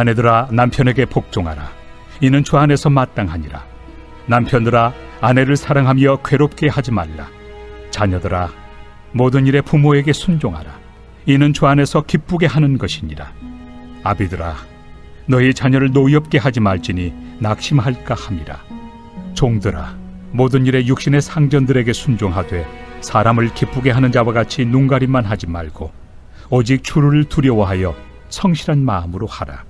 아내들아 남편에게 복종하라. 이는 주 안에서 마땅하니라. 남편들아 아내를 사랑하며 괴롭게 하지 말라. 자녀들아 모든 일에 부모에게 순종하라. 이는 주 안에서 기쁘게 하는 것이니라. 아비들아 너희 자녀를 노엽게 하지 말지니 낙심할까 함이라. 종들아 모든 일에 육신의 상전들에게 순종하되 사람을 기쁘게 하는 자와 같이 눈가림만 하지 말고 오직 주를 두려워하여 성실한 마음으로 하라.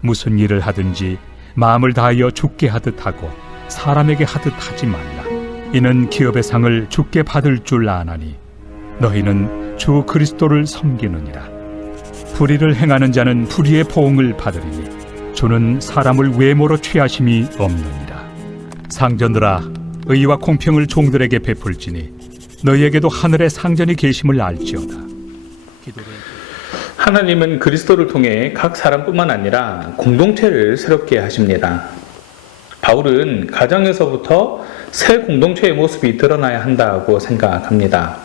무슨 일을 하든지 마음을 다하여 주께 하듯 하고 사람에게 하듯 하지 말라. 이는 기업의 상을 주께 받을 줄 아나니 너희는 주 그리스도를 섬기느니라. 불의를 행하는 자는 불의의 보응을 받으리니 주는 사람을 외모로 취하심이 없느니라. 상전들아 의와 공평을 종들에게 베풀지니 너희에게도 하늘에 상전이 계심을 알지어다. 하나님은 그리스도를 통해 각 사람뿐만 아니라 공동체를 새롭게 하십니다. 바울은 가정에서부터 새 공동체의 모습이 드러나야 한다고 생각합니다.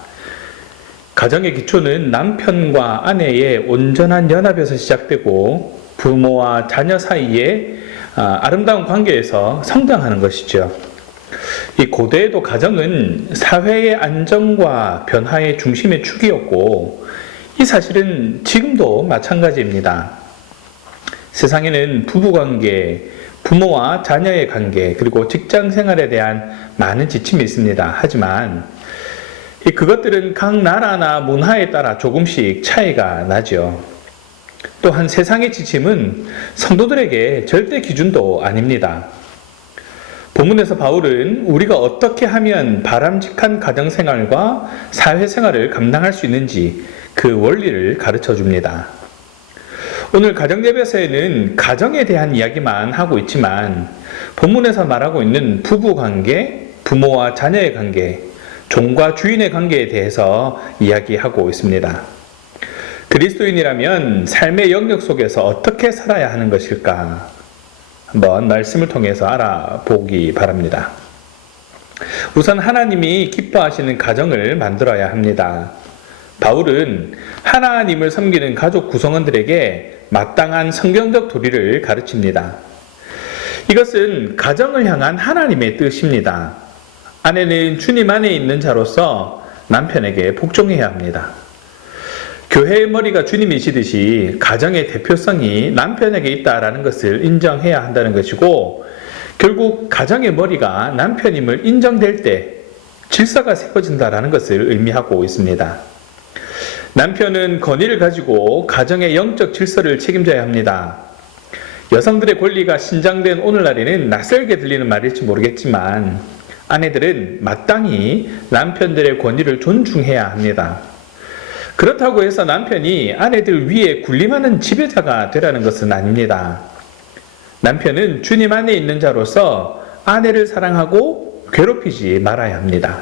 가정의 기초는 남편과 아내의 온전한 연합에서 시작되고 부모와 자녀 사이의 아름다운 관계에서 성장하는 것이죠. 이 고대에도 가정은 사회의 안정과 변화의 중심의 축이었고 이 사실은 지금도 마찬가지입니다. 세상에는 부부관계, 부모와 자녀의 관계, 그리고 직장 생활에 대한 많은 지침이 있습니다. 하지만 그것들은 각 나라나 문화에 따라 조금씩 차이가 나죠. 또한 세상의 지침은 성도들에게 절대 기준도 아닙니다. 본문에서 바울은 우리가 어떻게 하면 바람직한 가정생활과 사회생활을 감당할 수 있는지 그 원리를 가르쳐 줍니다. 오늘 가정예배에서는 가정에 대한 이야기만 하고 있지만 본문에서 말하고 있는 부부관계, 부모와 자녀의 관계, 종과 주인의 관계에 대해서 이야기하고 있습니다. 그리스도인이라면 삶의 영역 속에서 어떻게 살아야 하는 것일까? 한번 말씀을 통해서 알아보기 바랍니다. 우선 하나님이 기뻐하시는 가정을 만들어야 합니다. 바울은 하나님을 섬기는 가족 구성원들에게 마땅한 성경적 도리를 가르칩니다. 이것은 가정을 향한 하나님의 뜻입니다. 아내는 주님 안에 있는 자로서 남편에게 복종해야 합니다. 교회의 머리가 주님이시듯이 가정의 대표성이 남편에게 있다라는 것을 인정해야 한다는 것이고, 결국 가정의 머리가 남편임을 인정될 때 질서가 세워진다라는 것을 의미하고 있습니다. 남편은 권위를 가지고 가정의 영적 질서를 책임져야 합니다. 여성들의 권리가 신장된 오늘날에는 낯설게 들리는 말일지 모르겠지만 아내들은 마땅히 남편들의 권위를 존중해야 합니다. 그렇다고 해서 남편이 아내들 위에 군림하는 지배자가 되라는 것은 아닙니다. 남편은 주님 안에 있는 자로서 아내를 사랑하고 괴롭히지 말아야 합니다.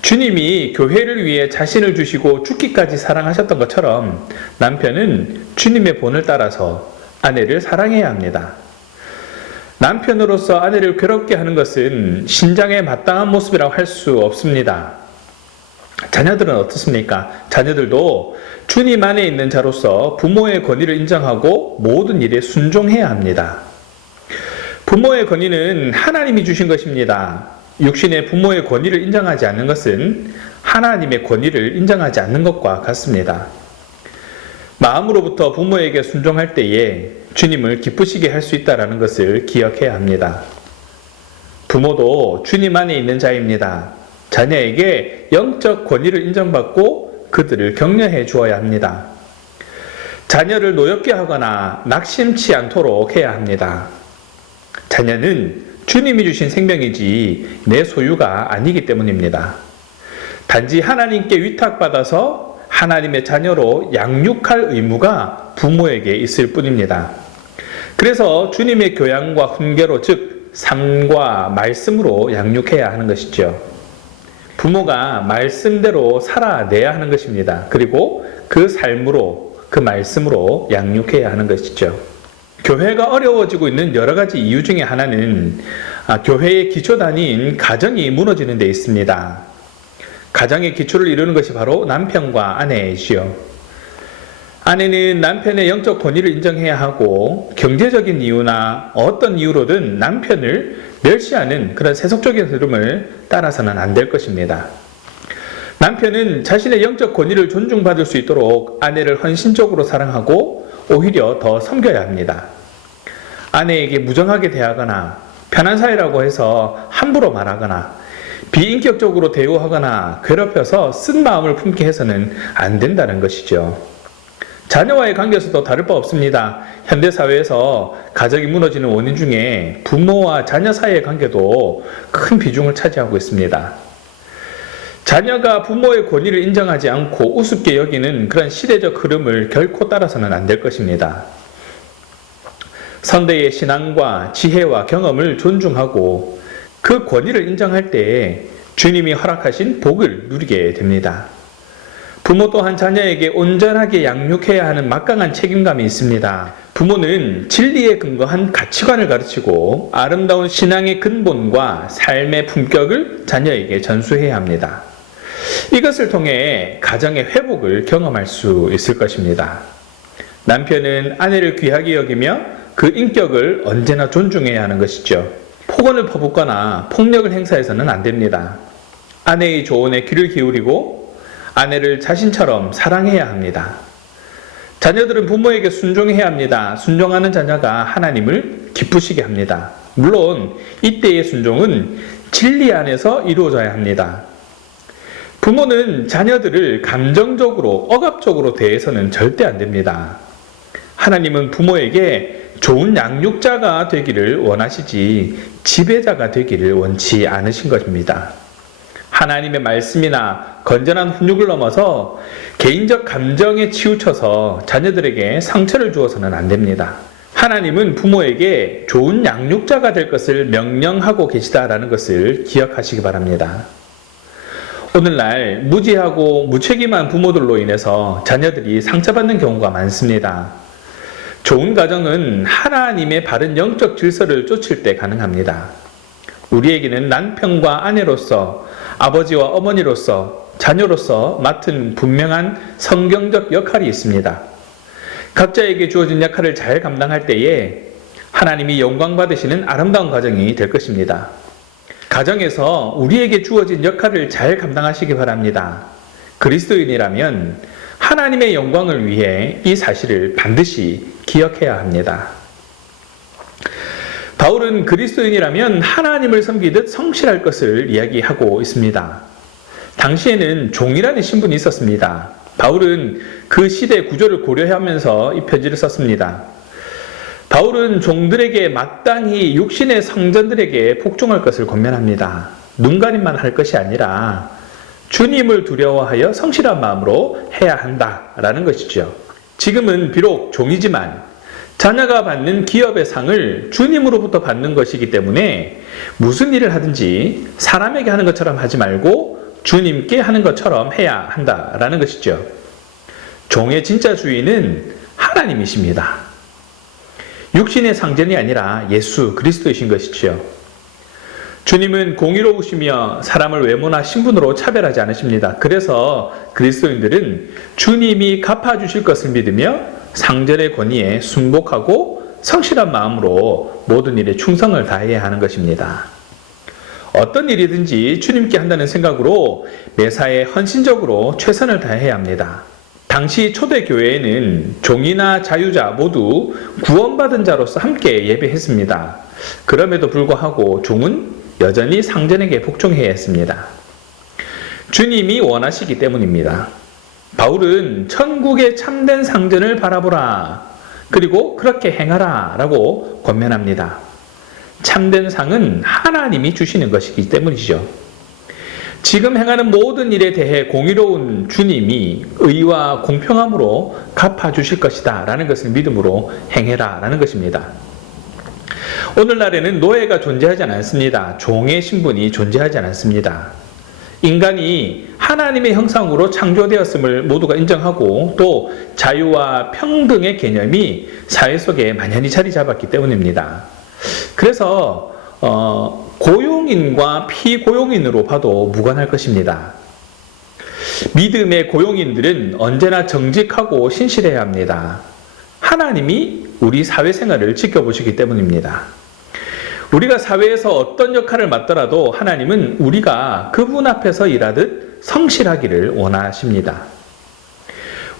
주님이 교회를 위해 자신을 주시고 죽기까지 사랑하셨던 것처럼 남편은 주님의 본을 따라서 아내를 사랑해야 합니다. 남편으로서 아내를 괴롭게 하는 것은 신장에 마땅한 모습이라고 할 수 없습니다. 자녀들은 어떻습니까? 자녀들도 주님 안에 있는 자로서 부모의 권위를 인정하고 모든 일에 순종해야 합니다. 부모의 권위는 하나님이 주신 것입니다. 육신의 부모의 권위를 인정하지 않는 것은 하나님의 권위를 인정하지 않는 것과 같습니다. 마음으로부터 부모에게 순종할 때에 주님을 기쁘시게 할 수 있다는 것을 기억해야 합니다. 부모도 주님 안에 있는 자입니다. 자녀에게 영적 권위를 인정받고 그들을 격려해 주어야 합니다. 자녀를 노엽게 하거나 낙심치 않도록 해야 합니다. 자녀는 주님이 주신 생명이지 내 소유가 아니기 때문입니다. 단지 하나님께 위탁받아서 하나님의 자녀로 양육할 의무가 부모에게 있을 뿐입니다. 그래서 주님의 교양과 훈계로, 즉 삶과 말씀으로 양육해야 하는 것이죠. 부모가 말씀대로 살아내야 하는 것입니다. 그리고 그 삶으로, 그 말씀으로 양육해야 하는 것이죠. 교회가 어려워지고 있는 여러 가지 이유 중에 하나는 교회의 기초단위인 가정이 무너지는 데 있습니다. 가정의 기초를 이루는 것이 바로 남편과 아내이지요. 아내는 남편의 영적 권위를 인정해야 하고 경제적인 이유나 어떤 이유로든 남편을 멸시하는 그런 세속적인 흐름을 따라서는 안 될 것입니다. 남편은 자신의 영적 권위를 존중받을 수 있도록 아내를 헌신적으로 사랑하고 오히려 더 섬겨야 합니다. 아내에게 무정하게 대하거나 편한 사이라고 해서 함부로 말하거나 비인격적으로 대우하거나 괴롭혀서 쓴 마음을 품게 해서는 안 된다는 것이죠. 자녀와의 관계에서도 다를 바 없습니다. 현대사회에서 가정이 무너지는 원인 중에 부모와 자녀 사이의 관계도 큰 비중을 차지하고 있습니다. 자녀가 부모의 권위를 인정하지 않고 우습게 여기는 그런 시대적 흐름을 결코 따라서는 안 될 것입니다. 선대의 신앙과 지혜와 경험을 존중하고 그 권위를 인정할 때에 주님이 허락하신 복을 누리게 됩니다. 부모 또한 자녀에게 온전하게 양육해야 하는 막강한 책임감이 있습니다. 부모는 진리에 근거한 가치관을 가르치고 아름다운 신앙의 근본과 삶의 품격을 자녀에게 전수해야 합니다. 이것을 통해 가정의 회복을 경험할 수 있을 것입니다. 남편은 아내를 귀하게 여기며 그 인격을 언제나 존중해야 하는 것이죠. 폭언을 퍼붓거나 폭력을 행사해서는 안 됩니다. 아내의 조언에 귀를 기울이고 아내를 자신처럼 사랑해야 합니다. 자녀들은 부모에게 순종해야 합니다. 순종하는 자녀가 하나님을 기쁘시게 합니다. 물론 이때의 순종은 진리 안에서 이루어져야 합니다. 부모는 자녀들을 감정적으로 억압적으로 대해서는 절대 안 됩니다. 하나님은 부모에게 좋은 양육자가 되기를 원하시지 지배자가 되기를 원치 않으신 것입니다. 하나님의 말씀이나 건전한 훈육을 넘어서 개인적 감정에 치우쳐서 자녀들에게 상처를 주어서는 안 됩니다. 하나님은 부모에게 좋은 양육자가 될 것을 명령하고 계시다라는 것을 기억하시기 바랍니다. 오늘날 무지하고 무책임한 부모들로 인해서 자녀들이 상처받는 경우가 많습니다. 좋은 가정은 하나님의 바른 영적 질서를 쫓을 때 가능합니다. 우리에게는 남편과 아내로서, 아버지와 어머니로서, 자녀로서 맡은 분명한 성경적 역할이 있습니다. 각자에게 주어진 역할을 잘 감당할 때에 하나님이 영광 받으시는 아름다운 가정이 될 것입니다. 가정에서 우리에게 주어진 역할을 잘 감당하시기 바랍니다. 그리스도인이라면 하나님의 영광을 위해 이 사실을 반드시 기억해야 합니다. 바울은 그리스도인이라면 하나님을 섬기듯 성실할 것을 이야기하고 있습니다. 당시에는 종이라는 신분이 있었습니다. 바울은 그 시대 구조를 고려하면서 이 편지를 썼습니다. 바울은 종들에게 마땅히 육신의 성전들에게 복종할 것을 권면합니다. 눈가림만 할 것이 아니라 주님을 두려워하여 성실한 마음으로 해야 한다라는 것이죠. 지금은 비록 종이지만 자녀가 받는 기업의 상을 주님으로부터 받는 것이기 때문에 무슨 일을 하든지 사람에게 하는 것처럼 하지 말고 주님께 하는 것처럼 해야 한다라는 것이죠. 종의 진짜 주인은 하나님이십니다. 육신의 상전이 아니라 예수 그리스도이신 것이죠. 주님은 공의로우시며 사람을 외모나 신분으로 차별하지 않으십니다. 그래서 그리스도인들은 주님이 갚아주실 것을 믿으며 상전의 권위에 순복하고 성실한 마음으로 모든 일에 충성을 다해야 하는 것입니다. 어떤 일이든지 주님께 한다는 생각으로 매사에 헌신적으로 최선을 다해야 합니다. 당시 초대교회에는 종이나 자유자 모두 구원받은 자로서 함께 예배했습니다. 그럼에도 불구하고 종은 여전히 상전에게 복종해야 했습니다. 주님이 원하시기 때문입니다. 바울은 천국의 참된 상전을 바라보라. 그리고 그렇게 행하라 라고 권면합니다. 참된 상은 하나님이 주시는 것이기 때문이죠. 지금 행하는 모든 일에 대해 공의로운 주님이 의와 공평함으로 갚아주실 것이다 라는 것을 믿음으로 행해라 라는 것입니다. 오늘날에는 노예가 존재하지 않습니다. 종의 신분이 존재하지 않습니다. 인간이 하나님의 형상으로 창조되었음을 모두가 인정하고 또 자유와 평등의 개념이 사회 속에 만연히 자리 잡았기 때문입니다. 그래서 고용인과 피고용인으로 봐도 무관할 것입니다. 믿음의 고용인들은 언제나 정직하고 신실해야 합니다. 하나님이 우리 사회생활을 지켜보시기 때문입니다. 우리가 사회에서 어떤 역할을 맡더라도 하나님은 우리가 그분 앞에서 일하듯 성실하기를 원하십니다.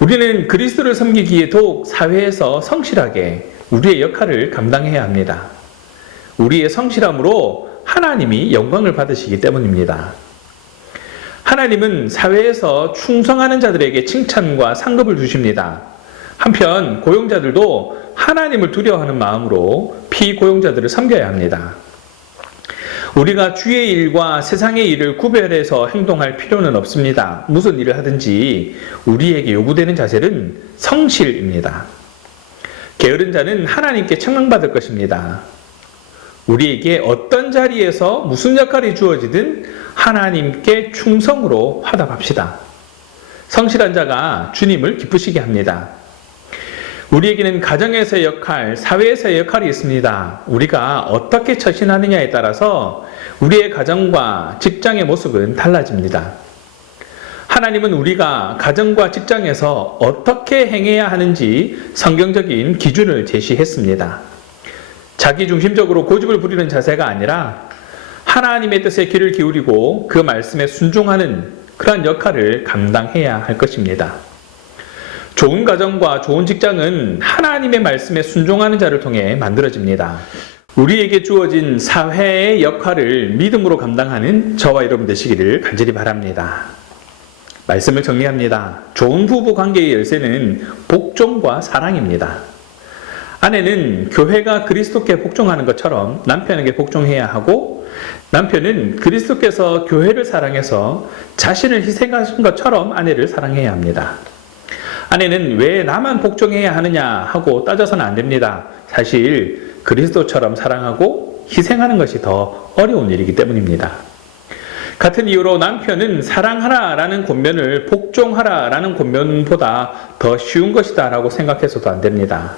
우리는 그리스도를 섬기기에 더욱 사회에서 성실하게 우리의 역할을 감당해야 합니다. 우리의 성실함으로 하나님이 영광을 받으시기 때문입니다. 하나님은 사회에서 충성하는 자들에게 칭찬과 상급을 주십니다. 한편 고용자들도 하나님을 두려워하는 마음으로 피고용자들을 섬겨야 합니다. 우리가 주의 일과 세상의 일을 구별해서 행동할 필요는 없습니다. 무슨 일을 하든지 우리에게 요구되는 자세는 성실입니다. 게으른 자는 하나님께 책망받을 것입니다. 우리에게 어떤 자리에서 무슨 역할이 주어지든 하나님께 충성으로 화답합시다. 성실한 자가 주님을 기쁘시게 합니다. 우리에게는 가정에서의 역할, 사회에서의 역할이 있습니다. 우리가 어떻게 처신하느냐에 따라서 우리의 가정과 직장의 모습은 달라집니다. 하나님은 우리가 가정과 직장에서 어떻게 행해야 하는지 성경적인 기준을 제시했습니다. 자기중심적으로 고집을 부리는 자세가 아니라 하나님의 뜻에 귀를 기울이고 그 말씀에 순종하는 그런 역할을 감당해야 할 것입니다. 좋은 가정과 좋은 직장은 하나님의 말씀에 순종하는 자를 통해 만들어집니다. 우리에게 주어진 사회의 역할을 믿음으로 감당하는 저와 여러분 되시기를 간절히 바랍니다. 말씀을 정리합니다. 좋은 부부 관계의 열쇠는 복종과 사랑입니다. 아내는 교회가 그리스도께 복종하는 것처럼 남편에게 복종해야 하고, 남편은 그리스도께서 교회를 사랑해서 자신을 희생하신 것처럼 아내를 사랑해야 합니다. 아내는 왜 나만 복종해야 하느냐 하고 따져서는 안 됩니다. 사실 그리스도처럼 사랑하고 희생하는 것이 더 어려운 일이기 때문입니다. 같은 이유로 남편은 사랑하라 라는 권면을 복종하라 라는 권면보다 더 쉬운 것이다 라고 생각해서도 안 됩니다.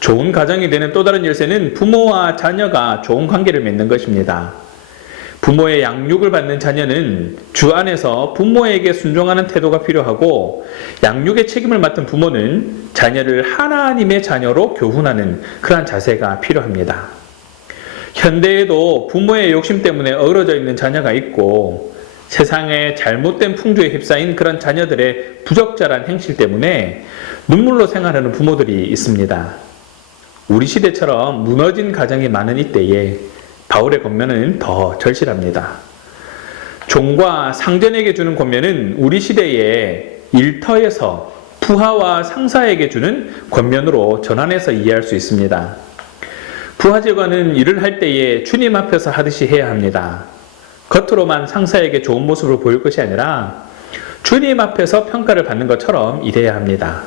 좋은 가정이 되는 또 다른 열쇠는 부모와 자녀가 좋은 관계를 맺는 것입니다. 부모의 양육을 받는 자녀는 주 안에서 부모에게 순종하는 태도가 필요하고, 양육의 책임을 맡은 부모는 자녀를 하나님의 자녀로 교훈하는 그러한 자세가 필요합니다. 현대에도 부모의 욕심 때문에 어우러져 있는 자녀가 있고, 세상의 잘못된 풍조에 휩싸인 그런 자녀들의 부적절한 행실 때문에 눈물로 생활하는 부모들이 있습니다. 우리 시대처럼 무너진 가정이 많은 이때에 바울의 권면은 더 절실합니다. 종과 상전에게 주는 권면은 우리 시대의 일터에서 부하와 상사에게 주는 권면으로 전환해서 이해할 수 있습니다. 부하 직원은 일을 할 때에 주님 앞에서 하듯이 해야 합니다. 겉으로만 상사에게 좋은 모습을 보일 것이 아니라 주님 앞에서 평가를 받는 것처럼 일해야 합니다.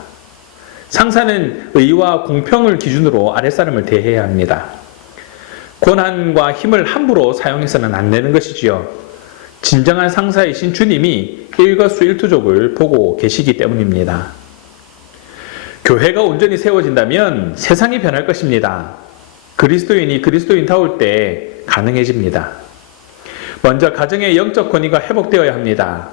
상사는 의와 공평을 기준으로 아랫사람을 대해야 합니다. 권한과 힘을 함부로 사용해서는 안 되는 것이지요. 진정한 상사이신 주님이 일거수일투족을 보고 계시기 때문입니다. 교회가 온전히 세워진다면 세상이 변할 것입니다. 그리스도인이 그리스도인다울 때 가능해집니다. 먼저 가정의 영적 권위가 회복되어야 합니다.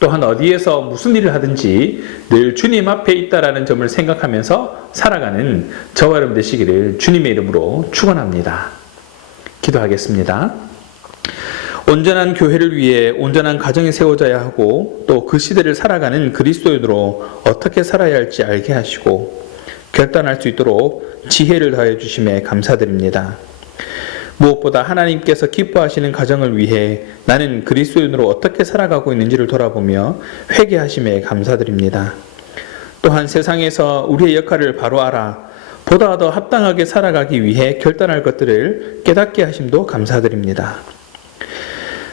또한 어디에서 무슨 일을 하든지 늘 주님 앞에 있다라는 점을 생각하면서 살아가는 저와 여러분 되시기를 주님의 이름으로 축원합니다. 기도하겠습니다. 온전한 교회를 위해 온전한 가정이 세워져야 하고, 또 그 시대를 살아가는 그리스도인으로 어떻게 살아야 할지 알게 하시고 결단할 수 있도록 지혜를 더해 주심에 감사드립니다. 무엇보다 하나님께서 기뻐하시는 가정을 위해 나는 그리스도인으로 어떻게 살아가고 있는지를 돌아보며 회개하심에 감사드립니다. 또한 세상에서 우리의 역할을 바로 알아 보다 더 합당하게 살아가기 위해 결단할 것들을 깨닫게 하심도 감사드립니다.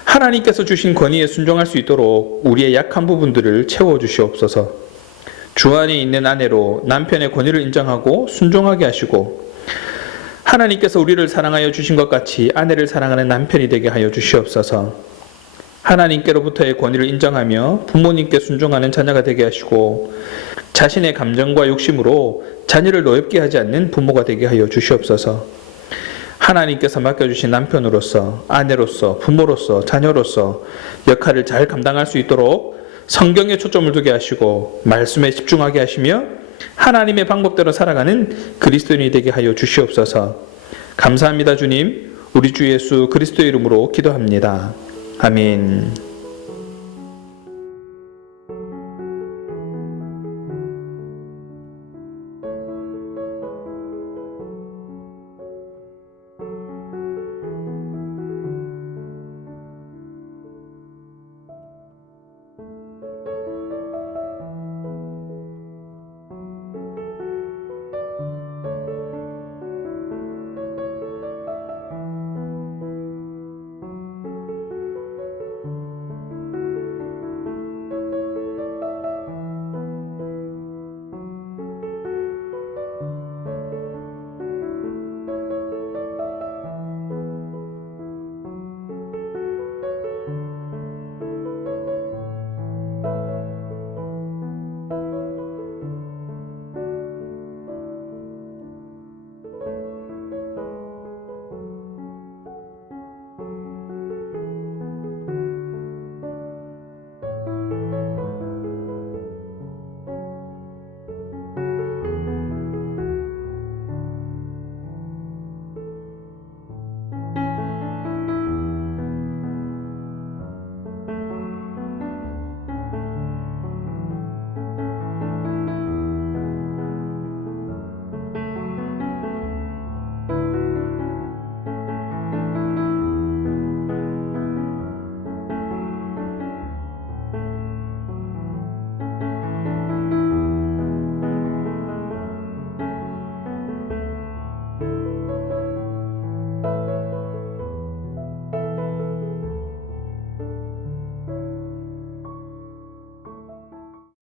하나님께서 주신 권위에 순종할 수 있도록 우리의 약한 부분들을 채워주시옵소서. 주 안에 있는 아내로 남편의 권위를 인정하고 순종하게 하시고, 하나님께서 우리를 사랑하여 주신 것 같이 아내를 사랑하는 남편이 되게 하여 주시옵소서. 하나님께로부터의 권위를 인정하며 부모님께 순종하는 자녀가 되게 하시고, 자신의 감정과 욕심으로 자녀를 노엽게 하지 않는 부모가 되게 하여 주시옵소서. 하나님께서 맡겨주신 남편으로서, 아내로서, 부모로서, 자녀로서 역할을 잘 감당할 수 있도록 성경에 초점을 두게 하시고 말씀에 집중하게 하시며 하나님의 방법대로 살아가는 그리스도인이 되게 하여 주시옵소서. 감사합니다, 주님. 우리 주 예수 그리스도의 이름으로 기도합니다. 아멘.